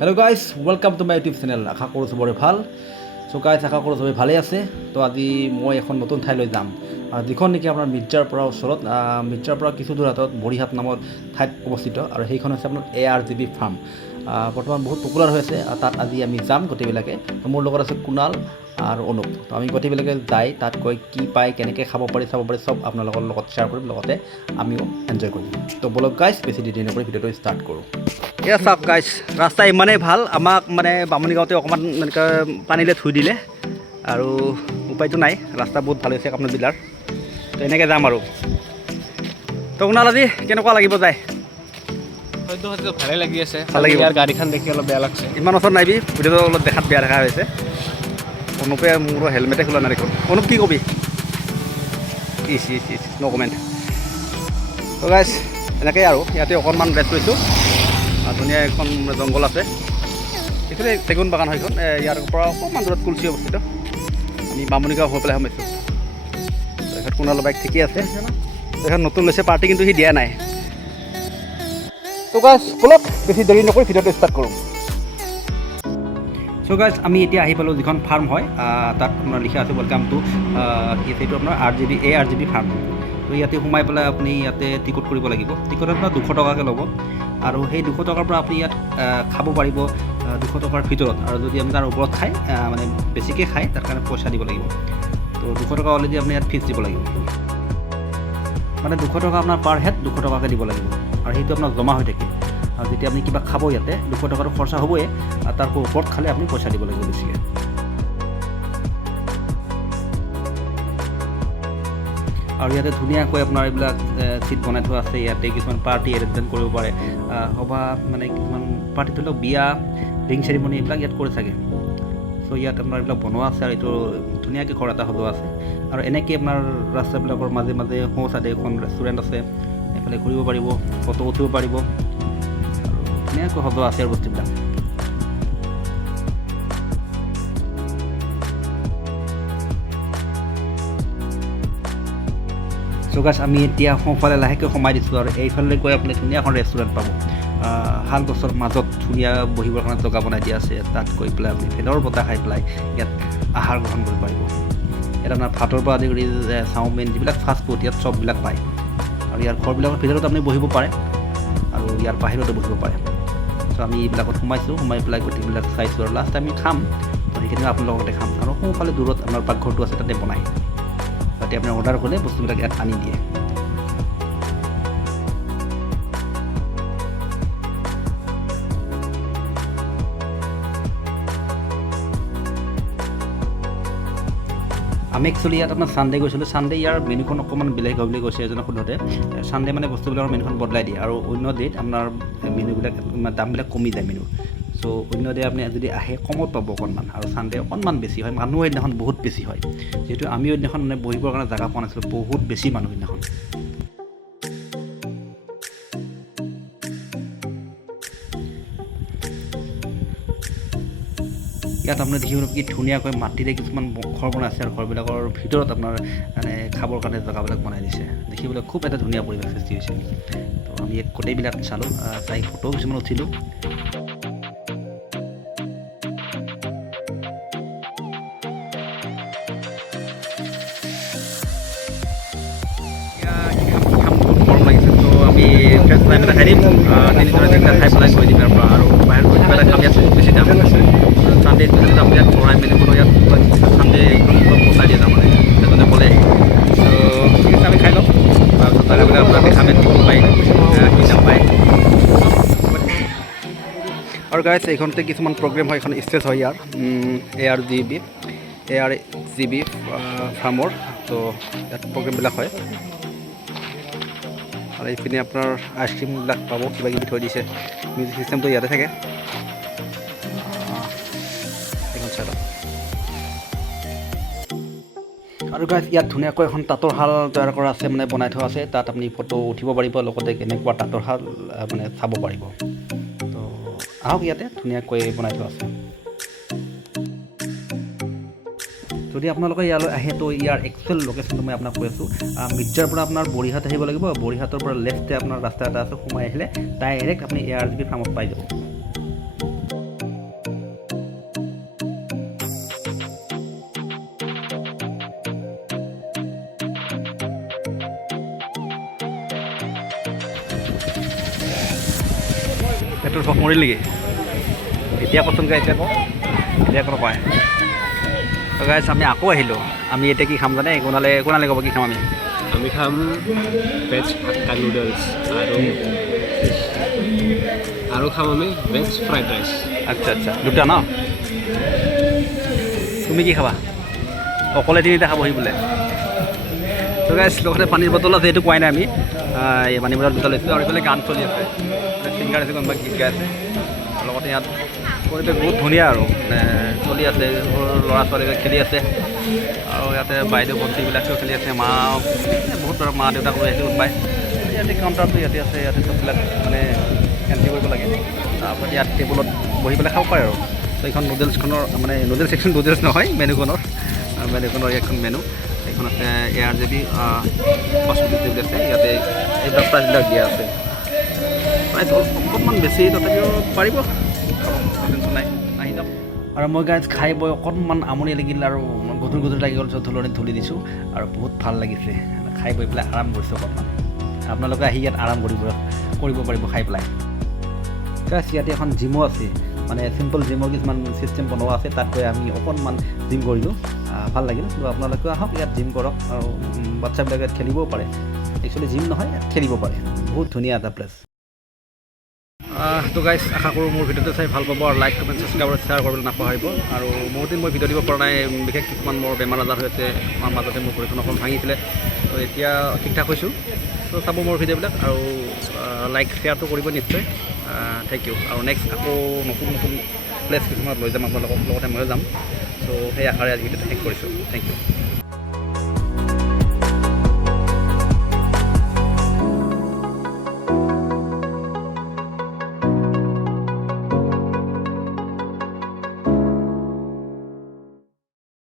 Hello' guys, welcome to my YouTube channel. আশা কৰোঁ চবৰে ভাল। চ' গাইজ, আশা কৰোঁ চবেই ভালেই আছে। তো আজি মই এখন নতুন ঠাইলৈ যাম, যিখন নেকি আপোনাৰ মিৰ্জাৰ পৰা ওচৰত, মিৰ্জাৰ পৰা কিছু দূৰ হাতত বৰিহাট নামৰ ঠাইত অৱস্থিত, আৰু সেইখন হৈছে আপোনাৰ ARGB ফাৰ্ম। বৰ্তমান বহুত পপুলাৰ হৈ আছে। তাত আজি আমি যাম গোটেইবিলাকে। তো মোৰ লগত আছে কুণাল আৰু অনুপ। তো আমি গোটেইবিলাকে যাই তাত গৈ কি পায়, কেনেকৈ খাব পাৰি, চাব পাৰি, চব আপোনালোকৰ লগত শ্বেয়াৰ কৰিম, লগতে আমিও এনজয় কৰিম। তো বলক গাইজ, বেছি দেৰি নকৰি ভিডিঅ'টো ষ্টাৰ্ট কৰোঁ। এয়া চাওক গাইজ, ৰাস্তা ইমানেই ভাল, আমাক মানে বামুণী গাঁৱতে অকণমান এনেকৈ পানীলৈ থুই দিলে, আৰু উপায়টো নাই, ৰাস্তা বহুত ভাল হৈছে কামৰূপ জিলাৰ। তো এনেকৈ যাম আৰু। তো কুণাল, আজি কেনেকুৱা লাগিব যায়? হয়তো ভালে লাগি আছে। ভাল লাগিব। ইয়াৰ গাড়ীখন দেখি অলপ বেয়া লাগছে। ইমান ওচৰত নাইবি, ভিডিঅ'টো অলপ দেখাত বেয়া দেখা হৈছে। অনুপে মোৰো হেলমেটে খোলা নাই দেখোন। অনুপ, কি কবি? ইচ ন' কমেণ্ট। তো গাইজ, এনেকৈ আৰু ইয়াতে অকণমান ৰেষ্ট লৈছোঁ। ধুনীয়া এখন জংঘল আছে, এইফালে চেগুন বাগান হয় এইখন। ইয়াৰ পৰা অকণমান দূৰত কুলচি অৱস্থিত। আমি বামুণী গাঁও হৈ পেলাই সোমাইছোঁ। তেখেত কুণালৰ বাইক ঠিকেই আছে। তেখেত নতুন লৈছে, পাৰ্টি কিন্তু সি দিয়া নাই। তো গাইজ, বলক বেছি দেৰি নকৰি ভিডিঅ'টো ষ্টাৰ্ট কৰোঁ। চ' গাইজ, আমি এতিয়া আহি পালোঁ যিখন ফাৰ্ম হয়, তাত আপোনাৰ লিখা আছে ৱেলকাম টু, কি আছে এইটো আপোনাৰ ARGB ফাৰ্ম। তো ইয়াতে সোমাই পেলাই আপুনি ইয়াতে টিকট কৰিব লাগিব। টিকট আপোনাৰ 200 টকাকৈ ল'ব, আৰু সেই 200 টকাৰ পৰা আপুনি ইয়াত খাব পাৰিব 200 টকাৰ ভিতৰত। আৰু যদি আপুনি তাৰ ওপৰত খায়, মানে বেছিকৈ খায়, তাৰ কাৰণে পইচা দিব লাগিব। তো 200 টকা অলৰেডি আপুনি ইয়াত ফিজ দিব লাগিব, মানে 200 টকা আপোনাৰ পাৰ হেড 200 টকাকৈ দিব লাগিব, আৰু সেইটো আপোনাৰ জমা হৈ থাকে। আৰু যেতিয়া আপুনি কিবা খাব ইয়াতে 200 টকাটো খৰচা হ'বই, আৰু তাৰ ওপৰত খালে আপুনি পইচা দিব লাগিব বেছিকৈ। আৰু ইয়াতে ধুনীয়াকৈ আপোনাৰ এইবিলাক চিট বনাই থোৱা আছে। ইয়াতে কিছুমান পাৰ্টি এৰেঞ্জমেণ্ট কৰিব পাৰে, সভা মানে কিছুমান পাৰ্টি, ধৰি লওক বিয়া, ৰিং চেৰিমনি, এইবিলাক ইয়াত কৰি থাকে। চ' ইয়াত আপোনাৰ এইবিলাক বনোৱা আছে, আৰু এইটো ধুনীয়াকৈ ঘৰ এটা সজোৱা আছে। আৰু এনেকৈ আপোনাৰ ৰাস্তাবিলাকৰ মাজে মাজে সোঁ চাইডে এখন ৰেষ্টুৰেণ্ট আছে, এইফালে ঘূৰিব পাৰিব, ফটো উঠিব পাৰিব, আৰু ধুনীয়াকৈ সজোৱা আছে আৰু বস্তুবিলাক। চ' গাইজ, আমি এতিয়া সোঁফালে লাহেকৈ সোমাই দিছোঁ, আৰু এইফালে গৈ আপুনি ধুনীয়া এখন ৰেষ্টুৰেণ্ট পাব। শাল গছৰ মাজত ধুনীয়া বহিবৰ কাৰণে জেগা বনাই দিয়া আছে। তাত গৈ পেলাই আপুনি ফেনৰ বতাহ খাই পেলাই ইয়াত আহাৰ গ্ৰহণ কৰিব পাৰিব। ইয়াত আপোনাৰ ভাতৰ পৰা আদি কৰি চাওমিন, যিবিলাক ফাষ্ট ফুড, ইয়াত চববিলাক পায়। আৰু ইয়াৰ ঘৰবিলাকৰ ভিতৰত আপুনি বহিব পাৰে, আৰু ইয়াৰ বাহিৰতো বহিব পাৰে। চ' আমি এইবিলাকত সোমাইছোঁ, সোমাই পেলাই গোটেইবিলাক চাইছোঁ, আৰু লাষ্ট আমি খাম। তো সেইখিনি আপোনালোকৰ লগতে খাম। আৰু সোঁফালে দূৰত আপোনাৰ পাকঘৰটো আছে, তাতে বনায়। তাতে আপুনি অৰ্ডাৰ কৰিলে বস্তুবিলাক ইয়াত আনি দিয়ে। আমি একচুৱেলি ইয়াত আপোনাৰ ছানডে গৈছিলোঁ। ছানডে ইয়াৰ মেনুখন অকণমান বেলেগ হয় বুলি কৈছে এজনে সোধোতে। ছানডে মানে বস্তুবিলাকৰ মেনুখন বদলাই দিয়ে, আৰু অন্য ডে'ত আপোনাৰ মেনুবিলাক দামবিলাক কমি যায় মেনুৰ। চ' অন্য ডে' আপুনি যদি আহে কমত পাব অকণমান, আৰু ছানডে অকণমান বেছি হয়। মানুহ সেইদিনাখন বহুত বেছি হয়, যিহেতু আমিও সেইদিনাখন মানে বহিবৰ কাৰণে জেগা পোৱা নাছিলোঁ, বহুত বেছি মানুহ সেইদিনাখন। ইয়াত আপুনি দেখিবলৈ কি ধুনীয়াকৈ মাটিৰে কিছুমান ঘৰ বনাই আছে, আৰু ঘৰবিলাকৰ ভিতৰত আপোনাৰ মানে খাবৰ কাৰণে জেগাবিলাক বনাই দিছে। দেখিবলৈ খুব এটা ধুনীয়া পৰিৱেশ সৃষ্টি হৈছে। তো আমি ইয়াত গোটেইবিলাক চালোঁ, চাই ফটো কিছুমান উঠিলোঁ। বহুত গৰম লাগিছে, তো আমি ফ্ৰেছ খাই পেলাই খাই দিম। তিনিজনে তিনিটা খাই পেলাই গৈ দিম ইয়াৰ পৰা, আৰু বাহিৰত গৈ পেলাই খাম। ইয়াত বহুত বেছি দাম। ছানডে স্পেচিয়েল দাম ইয়াত বঢ়াই মেলি কোনো ইয়াত ছানডে একদম অলপ বচাই দিয়ে তাৰমানে, এজনে ক'লে। তো ঠিক আছে, আমি খাই ল'ম। তাৰপিছত জেগাবিলাক আপোনাক দেখাম, ইয়াত কি পায়, কি নাপায়। আৰু গাইজ, এইখনতে কিছুমান প্ৰগ্ৰেম হয়, এখন ষ্টেজ হয় ইয়াৰ ARGB ফাৰ্মৰ। তো ইয়াত প্ৰগ্ৰেমবিলাক হয়, আৰু এইপিনে আপোনাৰ আইচক্ৰীমবিলাক পাব, কিবা কিবি থৈ দিছে। মিউজিক চিষ্টেমটো ইয়াতে থাকে এইখন চাইডত। আৰু গাইজ, ইয়াত ধুনীয়াকৈ এখন তাঁতৰ শাল তৈয়াৰ কৰা আছে, মানে বনাই থোৱা আছে। তাত আপুনি ফটো উঠিব পাৰিব, লগতে কেনেকুৱা তাঁতৰ শাল মানে চাব পাৰিব। তো আহক, ইয়াতে ধুনীয়াকৈ বনাই থোৱা আছে। যদি আপোনালোকে ইয়ালৈ আহে, তো ইয়াৰ একচুৱেল লোকেশ্যনটো মই আপোনাক কৈ আছোঁ। মিৰ্জাৰ পৰা আপোনাৰ বৰিহাট আহিব লাগিব। বৰিহাটৰ পৰা লেফ্টে আপোনাৰ ৰাস্তা এটা আছে, সোমাই আহিলে ডাইৰেক্ট আপুনি ARGB ফাৰ্মত পাই যাব। সেইটোৰ ভোক মৰিল নেকি এতিয়া কচোন গাই এতিয়া কওঁ এতিয়া কোনো কয় তো গাইছ আমি আকৌ আহিলোঁ আমি এতিয়া কি খাম জানে কোনালে ক'ব কি খাম আমি খাম ভেজ হাক্কা নুডলছ আৰু খাম আমি ভেজ ফ্ৰাইড ৰাইচ আচ্ছা আচ্ছা দুটা ন তুমি কি খাবা অকলে তিনিটা খাবহি বোলে তো গাইছ লগতে পানীৰ বটল আছে এইটো কোৱাই নাই আমি এই পানীৰ বটল দুটা লৈছোঁ আৰু এইফালে গান চলি আছে ছিংগাৰ আছে কোনোবা গীত গাই আছে লগতে ইয়াত পৰিৱেশ বহুত ধুনীয়া আৰু মানে চলি আছে সৰু ল'ৰা ছোৱালীবিলাক খেলি আছে আৰু ইয়াতে বাইদেউ ভণ্টিবিলাকেও খেলি আছে মা বহুত মা দেউতাক লৈ আহিছে কোনোবাই ইয়াতে কাউণ্টাৰটো ইয়াতে আছে ইয়াতে চববিলাক মানে এণ্ট্ৰি কৰিব লাগে তাৰপিছত ইয়াত টেবুলত বহি পেলাই খাব পাৰে আৰু তো এইখন নুডলছখনৰ মানে নুডলছ একচুৱেলি নুডলছ নহয় মেনুখনৰ এখন মেনু এইখন আছে এয়াৰ জেবি হস্পিটেল আছে ইয়াতে এইবিলাক প্ৰাইচবিলাক দিয়া আছে প্ৰাইচ অকণমান বেছি তথাপিও পাৰিব টেনশ্যন নাই আহি যাওক আৰু মই গাইজ খাই বৈ অকণমান আমনি লাগিল আৰু গধুৰ লাগি গ'ল ধুলনি ধুলি দিছোঁ আৰু বহুত ভাল লাগিছে খাই বৈ পেলাই আৰাম কৰিছোঁ অকণমান আপোনালোকে আহি ইয়াত আৰাম কৰিব পাৰিব খাই পেলাই গাইজ ইয়াতে এখন জিমো আছে মানে চিম্পল জিমৰ কিছুমান ছিষ্টেম বনোৱা আছে তাত গৈ আমি অকণমান জিম কৰিলোঁ ভাল লাগিল তো আপোনালোকেও আহক ইয়াত জিম কৰক আৰু বাচ্ছাবিলাকে ইয়াত খেলিবও পাৰে একচুৱেলি জিম নহয় ইয়াত খেলিব পাৰে বহুত ধুনীয়া এটা প্লেচ তো গাইজ আশা কৰোঁ মোৰ ভিডিঅ'টো চাই ভাল পাব আৰু লাইক কমেণ্ট ছাবস্ক্ৰাইব শ্বেয়াৰ কৰিবলৈ নাপাহৰিব আৰু বহুত দিন মই ভিডিঅ' দিব পৰা নাই বিশেষ কিছুমান মোৰ বেমাৰ আজাৰ হৈছে আমাৰ মাজতে মোৰ ভৰিখন অকণ ভাঙিছিলে তো এতিয়া ঠিক ঠাক হৈছোঁ তো চাব মোৰ ভিডিঅ'বিলাক আৰু লাইক শ্বেয়াৰটো কৰিব নিশ্চয় থেংক ইউ আৰু নেক্সট আকৌ নতুন প্লেচ কিছুমানত লৈ যাম আপোনালোকক লগতে ময়ো যাম চ' সেই আশাৰে আজি ভিডিঅ'টো শেষ কৰিছোঁ থেংক ইউ